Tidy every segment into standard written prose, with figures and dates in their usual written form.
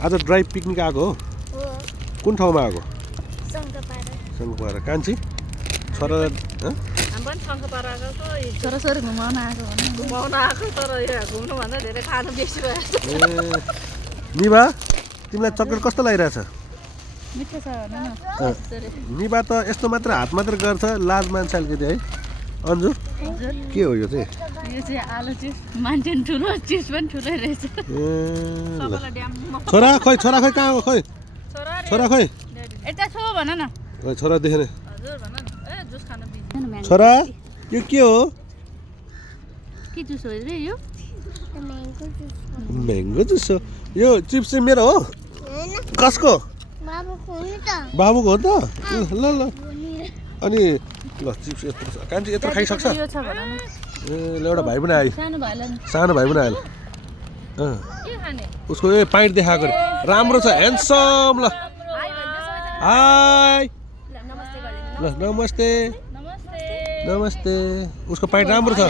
आज drive picnic आएको हो कुन ठाउँमा आएको सङ्खपारा कान्छी छोरा छोराछोरी घुमाउन आएको तर यहाँ घुम्नुभन्दा धेरै खानु बेसी भयो निभा तिमीलाई चक्लेट कस्तो लागिरहेछ मिठो छ निभा त यस्तो मात्र हात मात्र गर्छ लाज मान्छ अलिकति है अन्जु के हो यो चाहिँ यो चाहिँ आलु चिप्स मान्छे ठुलो चिप्स पनि ठुलै रहेछ छोरा खोइ कहाँ हो खोइ छोरा खोइ यता छो भन न छोरा देखेन हजुर भन ए जुस खान बिस छोरा यो के हो के जुस हो रे यो म्याङ्गो जुस हो यो चिप्स चाहिँ मेरो हो कसको बाबुको हो त ल ल अनि ल चिप्स यत्रो छ कान्छी यत्रो खाइसक्छ यो छ भन न ए ल एउटा भाइ पनि आयो सानो भाइ पनि आयो के खाने उसको ए पाइट देखाएको राम्रो छ ह्यान्डसम ल हाई ल नमस्ते नमस्ते उसको पाइट राम्रो छ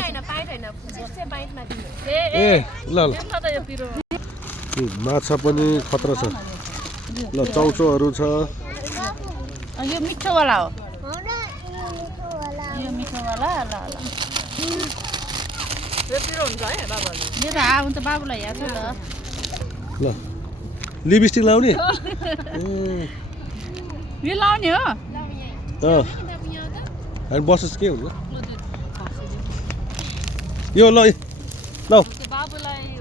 ए ल ल माछा पनि खतरा छ ल चौचोहरू छ यो मिठोवाला हो यो मिठोवाला ल ल यो त हुन्छ बाबुलाई हेर्छ त ल लिपस्टिक लाउने यो लाउने हो हामी बसोस् के हुन्छ यो ल ल बाबुलाई